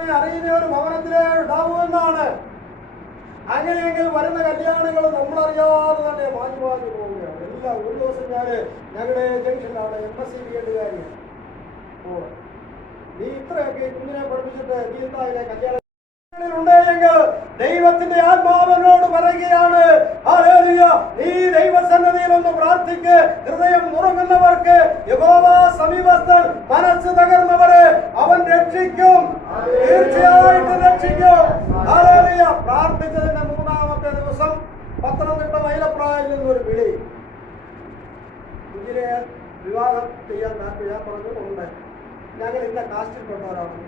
ദൈവത്തെ അറിയുന്ന ഒരു ഭവനത്തിലേ ഉണ്ടാവുമെന്നാണ്. അങ്ങനെയെങ്കിൽ വരുന്ന കല്യാണങ്ങൾ നമ്മളറിയാതെ തന്നെ മാഞ്ഞു പോവുകയാണ്. എല്ലാം ഒരു ദിവസം ഞങ്ങളുടെ ജംഗ്ഷനിലാണ് MSc നീ ഇത്രയൊക്കെ കുഞ്ഞിനെ പഠിപ്പിച്ചിട്ട് നീ എന്താ കല്യാണം ഉണ്ടെങ്കിൽ ദൈവത്തിന്റെ ആത്മാവിനോട് പറയുകയാണ്, നീ ദൈവസന്നിധിയിൽ ഒന്ന് പ്രാർത്ഥിക്ക്. ഹൃദയം നുറുങ്ങുന്നവർക്ക് യഹോവ സമീപസ്ഥൻ, മനസ്സ് തകർന്നവരെ അവൻ രക്ഷിക്കും, തീർച്ചയായിട്ടും രക്ഷിക്കും. പ്രാർത്ഥിച്ചതിന്റെ 3-ാമത്തെ ദിവസം പത്തനംതിട്ട മൈലപ്രായിൽ നിന്നൊരു വിളി. കുഞ്ഞിനെ വിവാഹം ചെയ്യാൻ ഞാൻ പറഞ്ഞിട്ടുണ്ട്, ഞങ്ങൾ ഇന്ന കാസ്റ്റിൽപ്പെട്ടവരാണ്,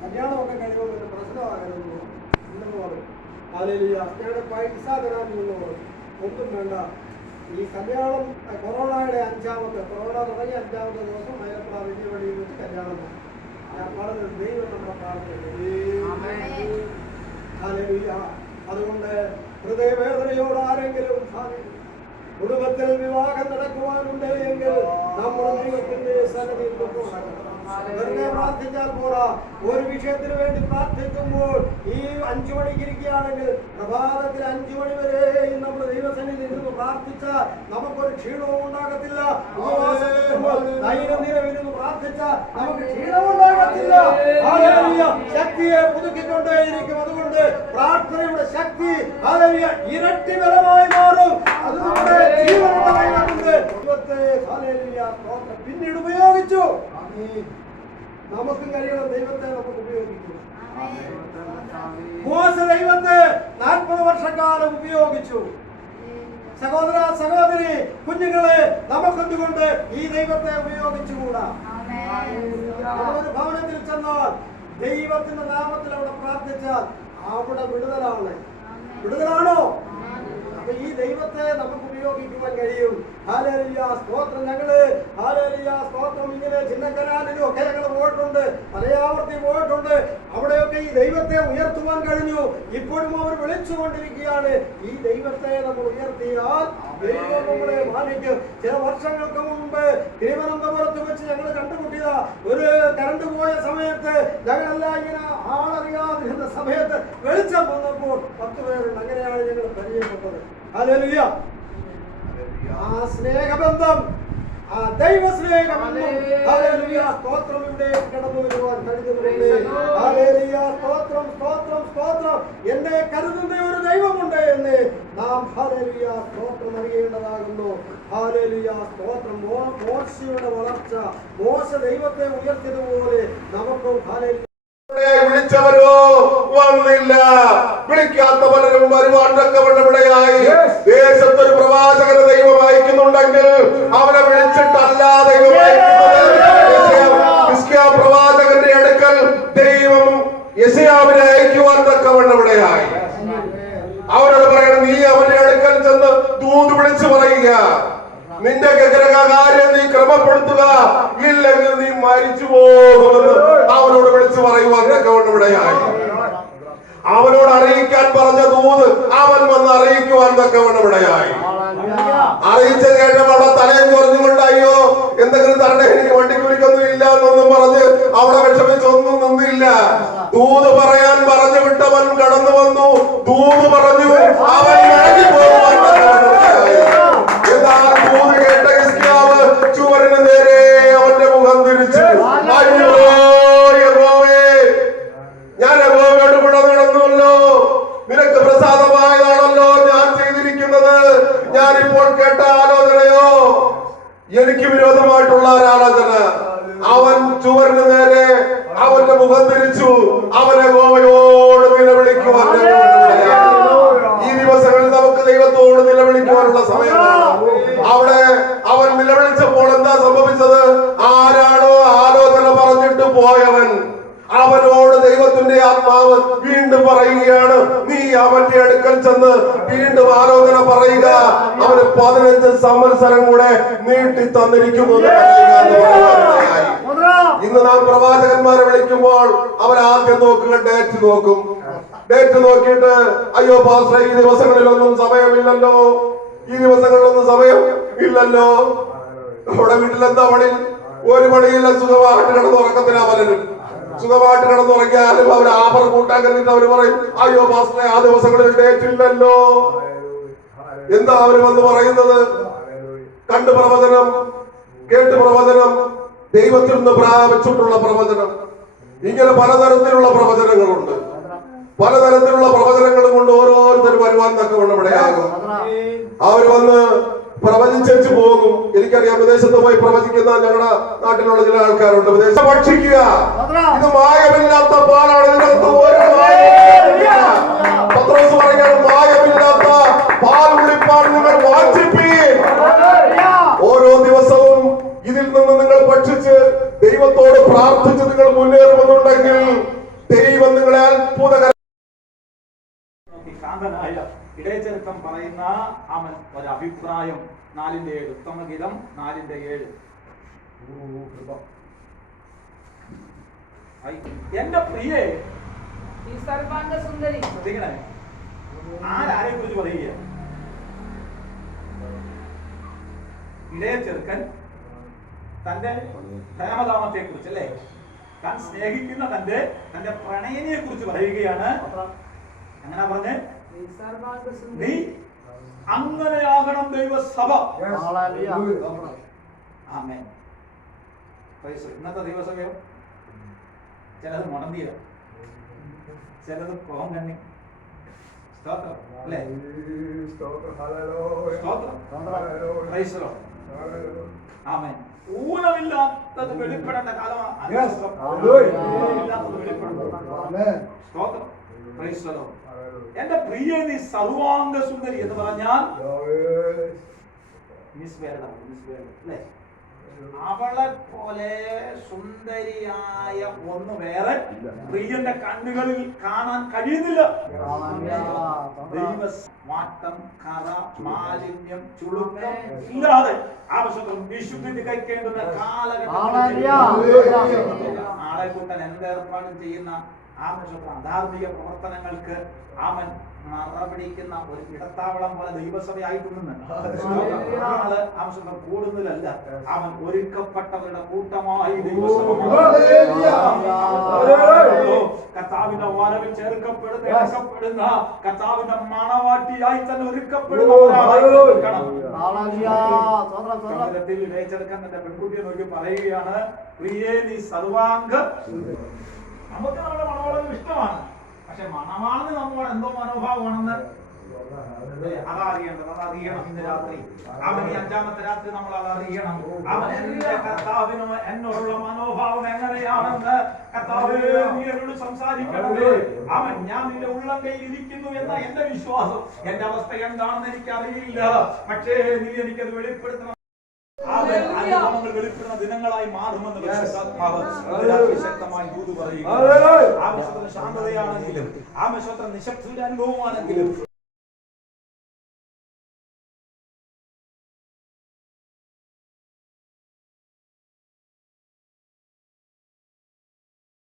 കല്യാണമൊക്കെ കഴിയുമ്പോൾ പ്രശ്നമാകരുന്നു എന്നു പറയും. ഞങ്ങളുടെ പൈസ തരാമെന്ന് പറയും. ഒന്നും വേണ്ട, ഈ കല്യാണം കൊറോണയുടെ കൊറോണ തുടങ്ങിയ 5-ാമത്തെ ദിവസം മൈലപ്ര വലിയ വഴിയിൽ വെച്ച് കല്യാണം. ഞാൻ പറഞ്ഞത് ദൈവം നമ്മളെ പ്രാർത്ഥിക്കുന്നു. അതുകൊണ്ട് ഹൃദയവേദനയോട് ആരെങ്കിലും കുടുംബത്തിൽ വിവാഹം നടക്കുവാനുണ്ട് എങ്കിൽ നമ്മൾ ദൈവത്തിന്റെ സന്നിധിയിൽ കൊണ്ടുപോകണം. വെറുതെ പ്രാർത്ഥിച്ചാൽ പോരാ. ഒരു വിഷയത്തിന് വേണ്ടി പ്രാർത്ഥിക്കുമ്പോൾ ഈ 5 മണിക്ക് ഇരിക്കുകയാണെങ്കിൽ പ്രഭാതത്തിൽ 5 മണി വരെയും നമ്മൾ ദൈവസന്നിധിയിൽ ഇരുന്ന് പ്രാർത്ഥിച്ചാൽ നമുക്കൊരു ക്ഷീണവും ഉണ്ടാകത്തില്ല. ദൈനംദിനം ഇരുന്ന് പ്രാർത്ഥിച്ചാൽ നമുക്ക് ക്ഷീണവും ഉണ്ടാകത്തില്ല. ശക്തിയെ പുതുക്കിക്കൊണ്ടേയിരിക്കും. അതുകൊണ്ട് പ്രാർത്ഥനയുടെ ശക്തി ഇരട്ടി ബലമായി മാറും. അത് നമ്മുടെ ജീവനുള്ളതായിട്ടുണ്ട്. പിന്നീട് ഉപയോഗിച്ചു നമുക്കും കഴിയണം. ദൈവത്തെ നമുക്ക് ഉപയോഗിക്കും. മോശ ദൈവത്തെ 40 വർഷക്കാലം ഉപയോഗിച്ചു. സഹോദര സഹോദരി കുഞ്ഞുങ്ങളെ നമുക്കെന്തുകൊണ്ട് ഈ ദൈവത്തെ ഉപയോഗിച്ചുകൂടാ? ഒരു ഭവനത്തിൽ ചെന്നാൽ ദൈവത്തിന്റെ നാമത്തിൽ അവിടെ പ്രാർത്ഥിച്ചാൽ അവിടെ വിടുതലാണോ? അപ്പൊ ഈ ദൈവത്തെ നമുക്ക് ഉപയോഗിക്കുവാൻ കഴിയും. സ്തോത്രം. ഞങ്ങള് സ്തോത്രം ഇങ്ങനെ ചിന്നക്കനാലിലും ഒക്കെ ഞങ്ങൾ പോയിട്ടുണ്ട്, പലയാവർത്തി പോയിട്ടുണ്ട്. അവിടെയൊക്കെ ഈ ദൈവത്തെ ഉയർത്തുവാൻ കഴിഞ്ഞു. ഇപ്പോഴും അവർ വിളിച്ചുകൊണ്ടിരിക്കുകയാണ്. ഈ ദൈവത്തെ നമ്മൾ ഉയർത്തിയാൽ ദൈവം നമ്മളെ മാനിക്കും. ചില വർഷങ്ങൾക്ക് മുമ്പ് തിരുവനന്തപുരത്ത് വെച്ച് ഞങ്ങൾ കണ്ടുമുട്ടിയതാ. ഒരു കറണ്ട് പോയ സമയത്ത് ഞങ്ങളെല്ലാം ഇങ്ങനെ ആളറിയാതിരുന്ന സമയത്ത് വെളിച്ചം വന്നപ്പോൾ 10 പേരുണ്ട്. അങ്ങനെയാണ് ഞങ്ങൾ പരിചയപ്പെട്ടത്. ഹല്ലേലൂയ. ആ സ്നേഹബന്ധം, ആ ദൈവ സ്നേഹബന്ധം, ഹല്ലേലൂയ, സ്തോത്രം ഇവിടെ കടന്നു വരുവാൻ കഴിഞ്ഞിട്ടുണ്ട്. ഹല്ലേലൂയ, സ്തോത്രം സ്തോത്രം സ്തോത്രം. എന്നെ കരുതുന്ന ഒരു ദൈവമുണ്ട് എന്ന് നാം ഹല്ലേലൂയ സ്തോത്രം അറിയേണ്ടതാകുന്നു. ഹല്ലേലൂയ, സ്തോത്രം. മോശയുടെ വളർച്ച, മോശ ദൈവത്തെ ഉയർത്തിയതുപോലെ നമുക്കും ഹല്ലേലൂയ. വിളിച്ചവരോ വന്നില്ല, വിളിക്കാത്ത പലരും വരുവാൻ തക്കവണ്ണമിടയായി. ദേശത്തൊരു പ്രവാചകന് ദൈവം അയക്കുന്നുണ്ടെങ്കിൽ അവനെ വിളിച്ചിട്ടല്ല ദൈവം അയക്കുന്നത്. പ്രവാചകന്റെ അടുക്കൽ ദൈവം യെശയ്യാവിനെ അയക്കുവാൻ തക്കവണ്ണമിടയായി. അവനോട് പറയണം, നീ അവന്റെ അടുക്കൽ ചെന്ന് ദൂത് വിളിച്ചു പറയുക, നിന്റെ കാര്യം നീ ക്രമപ്പെടുത്തുക, ഇല്ലെങ്കിൽ നീ മരിച്ചു പോകുമെന്ന് അവനോട് വിളിച്ചു പറയുവാൻ തക്കവണ്ണമിടയായി. അവനോട് അറിയിക്കാൻ പറഞ്ഞ ദൂത് അവൻ വന്ന് അറിയിക്കുവാൻ തക്കവണ്ണമിടയായി. അറിയിച്ച ശേഷം അവിടെ തലയും ചൊറിഞ്ഞുകൊണ്ട് അയ്യോ എന്തെങ്കിലും തരട്ടെ, എനിക്ക് വണ്ടിക്കൂലിക്കൊന്നും ഇല്ല എന്നൊന്നും പറഞ്ഞ് അവിടെ വിഷമിച്ചൊന്നും നിന്നില്ല. ദൂത് പറയാൻ പറഞ്ഞു വിട്ടവൻ കടന്നു വന്നു, ദൂത് പറഞ്ഞു, അവൻ മടങ്ങി പോകുവാൻ തക്കവണ്ണമിടയായി. എന്നാൽ ദൂത് കേട്ട ഹിസ്കിയാവ് ചുവരിന് നേരെ അവന്റെ മുഖം തിരിച്ചു. അയ്യോ യഹോവേ, ഞാൻ യഹോവയോട് കൂടെ നടന്നുവല്ലോ, നിനക്ക് പ്രസാദമായതാണല്ലോ ഞാൻ ചെയ്തിരിക്കുന്നത്. ഞാനിപ്പോൾ കേട്ട ആലോചനയോ എനിക്ക് വിരോധമായിട്ടുള്ള ഒരാലോചന. അവൻ ചുവരിന് നേരെ അവന്റെ മുഖം തിരിച്ചു. അവൻ യഹോവയോട് നിലവിളിക്കുവാൻ. ഈ ദിവസങ്ങളിൽ നമുക്ക് ദൈവത്തോട് നിലവിളിക്കുവാനുള്ള സമയമാണ്. അവിടെ അവൻ നിലവിളിച്ചപ്പോൾ എന്താ സംഭവിച്ചത്? ആരാണോ ആലോചന പറഞ്ഞിട്ട് പോയവൻ, അവനോട് ദൈവത്തിന്റെ ആത്മാവ് വീണ്ടും പറയുകയാണ്, നീ അവന്റെ അടുക്കൽ ചെന്ന് വീണ്ടും ആലോചന പറയുക, അവന് 15 സംവത്സരം കൂടെ നീട്ടി തന്നിരിക്കുന്നു. ഇന്ന് നാം പ്രവാചകന്മാരെ വിളിക്കുമ്പോൾ അവർ ആദ്യം നോക്കുക, ഡേറ്റ് നോക്കും. ഡേറ്റ് നോക്കിയിട്ട് അയ്യോ പാസ്റ്റർ, ഈ ദിവസങ്ങളിലൊന്നും സമയമില്ലല്ലോ, ഈ ദിവസങ്ങളിലൊന്നും സമയം ഇല്ലല്ലോ. അവിടെ വീട്ടിലെന്താ പണി? ഒരു പണിയില്ല, സുഖമായിട്ട് കിടന്ന് ഉറക്കത്തിനാ പലരും. സുഖമായിട്ട് കിടന്നുറങ്ങിയാലും അവർ ആഭർ കൂട്ടാൻ കഴിഞ്ഞിട്ട് അവർ പറയും, അയ്യോ പാസ്റ്ററെ ആ ദിവസങ്ങളിൽ ഡേറ്റ് ഇല്ലല്ലോ. എന്താ അവര് വന്ന് പറയുന്നത്? കണ്ട് പ്രവചനം, കേട്ട് പ്രവചനം, ദൈവത്തിൽ നിന്ന് പ്രാപിച്ചിട്ടുള്ള പ്രവചനം, ഇങ്ങനെ പലതരത്തിലുള്ള പ്രവചനങ്ങളുണ്ട്. പലതരത്തിലുള്ള പ്രവചനങ്ങൾ കൊണ്ട് ഓരോരുത്തരും വരുവാൻ തക്കവണ്ണം ഇവിടെയാകും. അവർ വന്ന് പ്രവചിച്ചു പോകും. എനിക്കറിയാം, വിദേശത്ത് പോയി പ്രവചിക്കുന്ന ഞങ്ങളുടെ നാട്ടിലുള്ള ചില ആൾക്കാരുണ്ട്. വിദേശം ഭക്ഷിക്കുക, ഇത് മായമില്ലാത്ത പാലാണ്, ഇതിനകത്ത് ഒരു മായമില്ല. പത്രോസ് പറയുകയാണ്, മായമില്ലാത്ത പാൽ കുടിപ്പാൻ നിങ്ങൾ വാഞ്ചിപ്പീൻ. ഓരോ ദിവസവും ഇതിൽ നിന്ന് നിങ്ങൾ ഭക്ഷിച്ച് ദൈവത്തോട് പ്രാർത്ഥിച്ച് നിങ്ങൾ മുന്നേറുമെന്നുണ്ടെങ്കിൽ ദൈവം നിങ്ങളെ അത്ഭുതകര ശാന്തനായ ഇടയച്ചെറുക്കം പറയുന്ന അവൻ ഒരു അഭിപ്രായം 4:7 ഉത്തമഗീതം 4:7. എന്റെ പ്രിയേ ആരെ കുറിച്ച് പറയുക? ഇടയച്ചെറുക്കൻ തന്റെ പ്രേമദാമത്തെ കുറിച്ച്, അല്ലേ, താൻ സ്നേഹിക്കുന്ന തന്റെ പ്രണയനെ കുറിച്ച് പറയുകയാണ്. അങ്ങനെ പറഞ്ഞ്, നീ അങ്ങനെയാകണം ദൈവസഭ. ആമേൻ. ഇന്നത്തെ ദൈവസഭയോ ചിലത് മുടന്തിയ, ചിലത് കോങ്കണ്ണി. സ്തോത്രം, അല്ലേ? ആമേൻ. ഊനമില്ലാത്തത് വെളിപ്പെടേണ്ട കാലമാണ്. സ്തോത്രം. എന്റെ പ്രിയ നീ സർവാംഗ സുന്ദരി എന്ന് പറഞ്ഞാൽ അല്ലേ, അവളെ പോലെ സുന്ദരിയായ ഒന്ന് വേറെ പ്രിയന്റെ കണ്ണുകളിൽ കാണാൻ കഴിയുന്നില്ല. മാറ്റം, കറ, മാലിന്യം, ചുളുക്കം ഇല്ലാതെ ആവശ്യത്തിന് വിശുദ്ധി തികയ്ക്കേണ്ടുന്ന കാലഘട്ടത്തിൽ ആളെ കൂട്ടാൻ എന്തേർപ്പാടും ചെയ്യുന്ന അധാർമിക പ്രവർത്തനങ്ങൾക്ക് അവൻ മറപിടിക്കുന്ന ഒരു ഇടത്താവളം പോലെ ദൈവസഭയായിട്ടുണ്ടെന്ന് ആവശ്യം കൂടുന്നതല്ല, അവൻ ഒരുക്കപ്പെട്ടവരുടെ കൂട്ടമായി കർത്താവിന്റെ വരവിൽ ചേർക്കപ്പെടുന്ന കർത്താവിന്റെ മണവാട്ടിയായി തന്നെ ഒരുക്കപ്പെടുന്നവരായി ഇടയച്ചെറുക്കൻ തന്റെ പെൺകുട്ടിയെ നോക്കി പറയുകയാണ്, പ്രിയേ നീ സർവാംഗ. നമുക്ക് നമ്മുടെ മണവാളന് ഇഷ്ടമാണ്, പക്ഷെ മണവാളിന് നമ്മളോട് എന്തോ മനോഭാവമാണെന്ന് അതറിയണം. ഇന്ന് രാത്രി അവൻ ഈ 5ാമത്തെ രാത്രി നമ്മൾ അതറിയണം. അവൻ എന്റെ കർത്താവിനും എന്നോടുള്ള മനോഭാവം എങ്ങനെയാണെന്ന് കർത്താവേ നീ എന്നോട് സംസാരിക്കണമേ. അവൻ ഞാൻ നിന്റെ ഉള്ളം കയ്യിൽ ഇരിക്കുന്നു എന്ന എന്റെ വിശ്വാസം. എന്റെ അവസ്ഥ എന്താണെന്ന് എനിക്കറിയില്ല, പക്ഷേ നീ എനിക്കത് വെളിപ്പെടുത്തണം. അനുഭവങ്ങൾ വെളിപ്പെടുന്ന ദിനങ്ങളായി മാറുമെന്ന് ശക്തമായി ദൂത് പറയുക. ആവശ്യത്തിന് ശാന്തതയാണെങ്കിലും, ആവശ്യത്തിന് നിശബ്ദ അനുഭവമാണെങ്കിലും